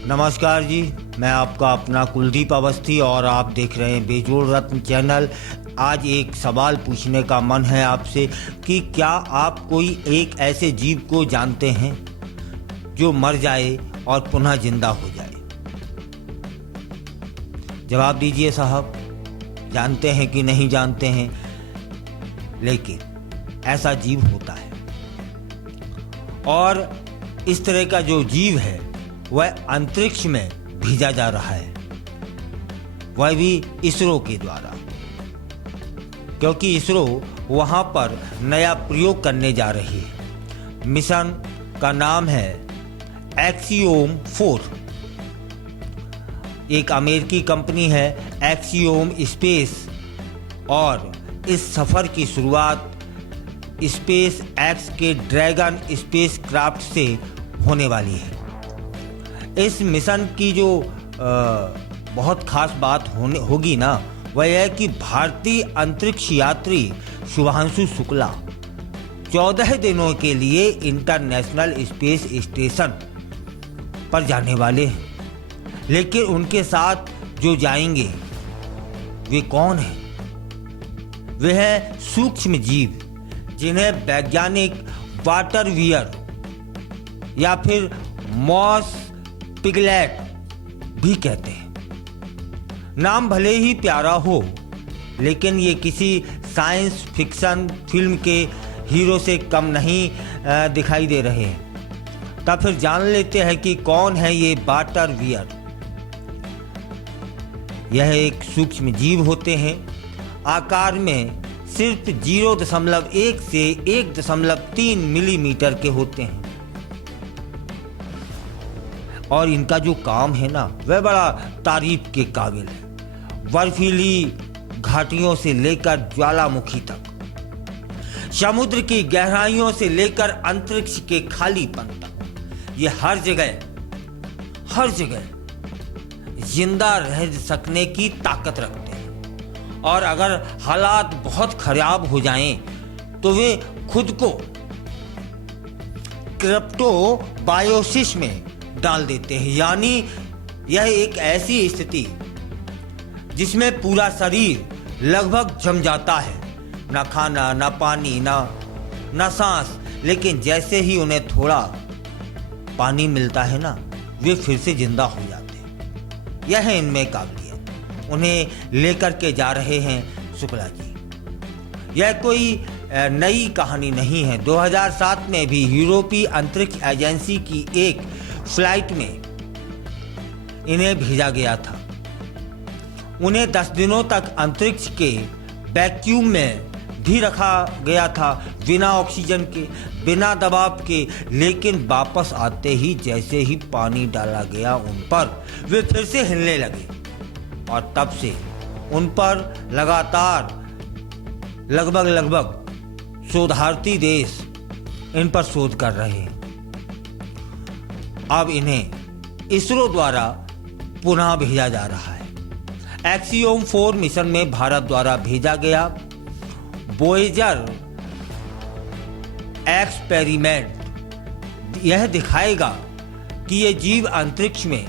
नमस्कार जी, मैं आपका अपना कुलदीप अवस्थी और आप देख रहे हैं बेजोड़ रत्न चैनल। आज एक सवाल पूछने का मन है आपसे कि क्या आप कोई एक ऐसे जीव को जानते हैं जो मर जाए और पुनः जिंदा हो जाए? जवाब दीजिए साहब, जानते हैं कि नहीं जानते हैं? लेकिन ऐसा जीव होता है और इस तरह का जो जीव है वह अंतरिक्ष में भेजा जा रहा है, वह भी इसरो के द्वारा, क्योंकि इसरो वहां पर नया प्रयोग करने जा रही है। मिशन का नाम है एक्सियोम 4। एक अमेरिकी कंपनी है एक्सियोम स्पेस और इस सफर की शुरुआत स्पेस एक्स के ड्रैगन स्पेस क्राफ्ट से होने वाली है। इस मिशन की जो बहुत खास बात होगी ना, वह है कि भारतीय अंतरिक्ष यात्री शुभांशु शुक्ला 14 दिनों के लिए इंटरनेशनल स्पेस स्टेशन पर जाने वाले हैं। लेकिन उनके साथ जो जाएंगे वे कौन हैं? वे हैं सूक्ष्म जीव, जिन्हें वैज्ञानिक वाटर वियर या फिर मॉस पिगलेट भी कहते हैं। नाम भले ही प्यारा हो, लेकिन ये किसी साइंस फिक्शन फिल्म के हीरो से कम नहीं दिखाई दे रहे हैं। तब फिर जान लेते हैं कि कौन है ये वाटर वियर। यह एक सूक्ष्म जीव होते हैं, आकार में सिर्फ 0.1 से 1.3 मिलीमीटर के होते हैं और इनका जो काम है ना, वह बड़ा तारीफ के काबिल है। बर्फीली घाटियों से लेकर ज्वालामुखी तक, समुद्र की गहराइयों से लेकर अंतरिक्ष के खालीपन तक, ये हर जगह जिंदा रह सकने की ताकत रखते हैं। और अगर हालात बहुत खराब हो जाएं तो वे खुद को क्रिप्टोबायोसिस में डाल देते हैं। यानी यह एक ऐसी स्थिति जिसमें पूरा शरीर लगभग जम जाता है, ना खाना, ना पानी, ना सांस। लेकिन जैसे ही उन्हें थोड़ा पानी मिलता है ना, वे फिर से जिंदा हो जाते हैं। यह है इनमें काबिलियत। उन्हें लेकर के जा रहे हैं शुक्ला जी। यह कोई नई कहानी नहीं है। 2007 में भी यूरोपीय अंतरिक्ष एजेंसी की एक फ्लाइट में इन्हें भेजा गया था। उन्हें 10 दिनों तक अंतरिक्ष के वैक्यूम में भी रखा गया था, बिना ऑक्सीजन के, बिना दबाव के। लेकिन वापस आते ही जैसे ही पानी डाला गया उन पर, वे फिर से हिलने लगे और तब से उन पर लगातार लगभग शोधार्थी देश इन पर शोध कर रहे हैं। अब इन्हें इसरो द्वारा पुनः भेजा जा रहा है। एक्सियोम 4 मिशन में भारत द्वारा भेजा गया वोयेजर एक्सपेरिमेंट यह दिखाएगा कि यह जीव अंतरिक्ष में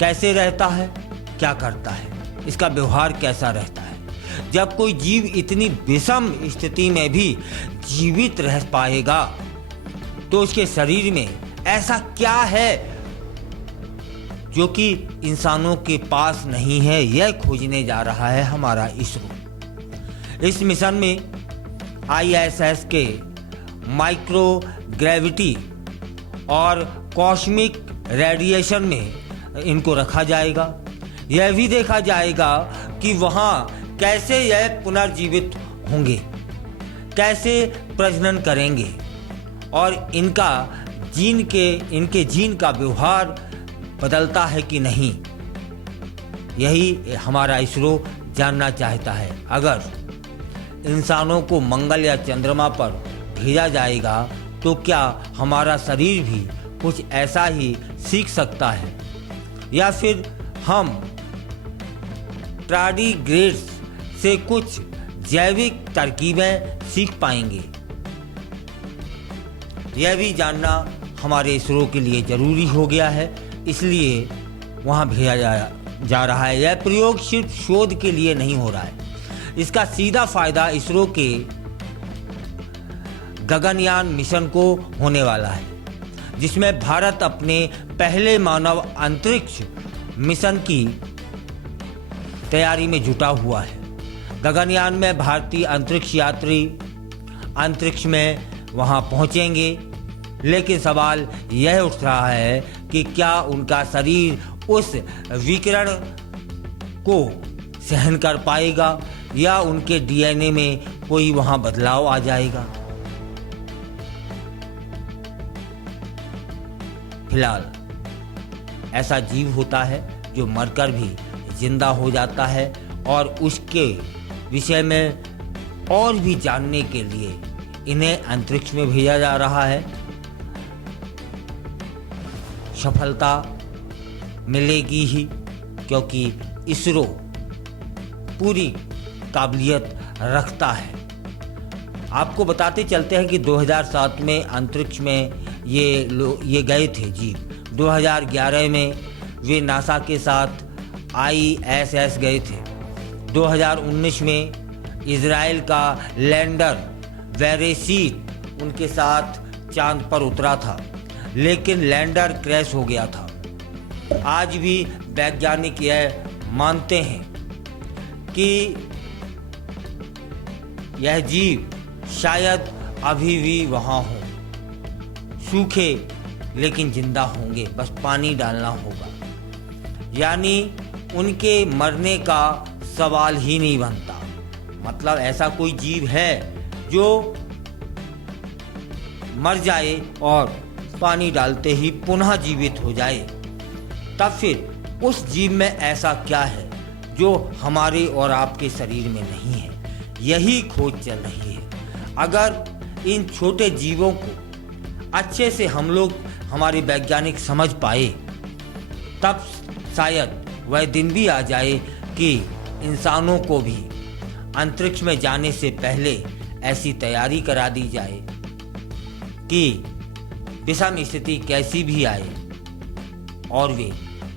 कैसे रहता है, क्या करता है, इसका व्यवहार कैसा रहता है। जब कोई जीव इतनी विषम स्थिति में भी जीवित रह पाएगा तो उसके शरीर में ऐसा क्या है जो कि इंसानों के पास नहीं है, यह खोजने जा रहा है हमारा इसरो। इस मिशन में ISS के माइक्रो ग्रेविटी और कॉस्मिक रेडिएशन में इनको रखा जाएगा। यह भी देखा जाएगा कि वहाँ कैसे यह पुनर्जीवित होंगे, कैसे प्रजनन करेंगे और इनके जीन का व्यवहार बदलता है कि नहीं। यही हमारा इसरो जानना चाहता है। अगर इंसानों को मंगल या चंद्रमा पर भेजा जाएगा तो क्या हमारा शरीर भी कुछ ऐसा ही सीख सकता है, या फिर हम टार्डिग्रेड्स से कुछ जैविक तरकीबें सीख पाएंगे? यह भी जानना हमारे इसरो के लिए ज़रूरी हो गया है, इसलिए वहाँ भेजा जा रहा है। यह प्रयोग सिर्फ शोध के लिए नहीं हो रहा है, इसका सीधा फायदा इसरो के गगनयान मिशन को होने वाला है, जिसमें भारत अपने पहले मानव अंतरिक्ष मिशन की तैयारी में जुटा हुआ है। गगनयान में भारतीय अंतरिक्ष यात्री अंतरिक्ष में वहां पहुंचेंगे, लेकिन सवाल यह उठ रहा है कि क्या उनका शरीर उस विकिरण को सहन कर पाएगा या उनके डीएनए में कोई वहां बदलाव आ जाएगा। फिलहाल ऐसा जीव होता है जो मरकर भी जिंदा हो जाता है, और उसके विषय में और भी जानने के लिए इन्हें अंतरिक्ष में भेजा जा रहा है। सफलता मिलेगी ही, क्योंकि इसरो पूरी काबिलियत रखता है। आपको बताते चलते हैं कि 2007 में अंतरिक्ष में ये गए थे जीव। 2011 में वे नासा के साथ ISS गए थे। 2019 में इजराइल का लैंडर वेरेसीट उनके साथ चांद पर उतरा था, लेकिन लैंडर क्रैश हो गया था। आज भी वैज्ञानिक यह मानते हैं कि यह जीव शायद अभी भी वहाँ हो, सूखे लेकिन जिंदा होंगे, बस पानी डालना होगा। यानी उनके मरने का सवाल ही नहीं बनता। मतलब ऐसा कोई जीव है जो मर जाए और पानी डालते ही पुनः जीवित हो जाए, तब फिर उस जीव में ऐसा क्या है जो हमारे और आपके शरीर में नहीं है। यही खोज चल रही है। अगर इन छोटे जीवों को अच्छे से हम लोग हमारे वैज्ञानिक समझ पाए, तब शायद वह दिन भी आ जाए कि इंसानों को भी अंतरिक्ष में जाने से पहले ऐसी तैयारी करा दी जाए कि विषम स्थिति कैसी भी आए और वे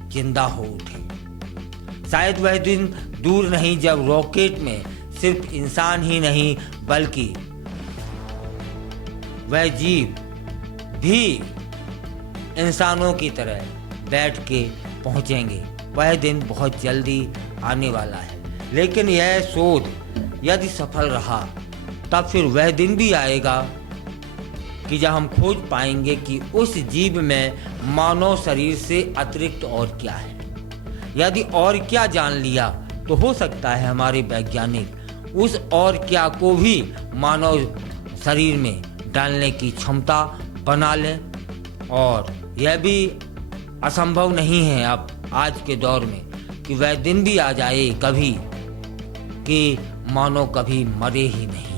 जिंदा हो उठे। शायद वह दिन दूर नहीं जब रॉकेट में सिर्फ इंसान ही नहीं बल्कि वह जीव भी इंसानों की तरह बैठ के पहुंचेंगे। वह दिन बहुत जल्दी आने वाला है, लेकिन यह शोध यदि सफल रहा तब फिर वह दिन भी आएगा कि जब हम खोज पाएंगे कि उस जीव में मानव शरीर से अतिरिक्त और क्या है। यदि और क्या जान लिया तो हो सकता है हमारे वैज्ञानिक उस और क्या को भी मानव शरीर में डालने की क्षमता बना लें, और यह भी असंभव नहीं है अब आज के दौर में कि वह दिन भी आ जाए कभी कि मानव कभी मरे ही नहीं।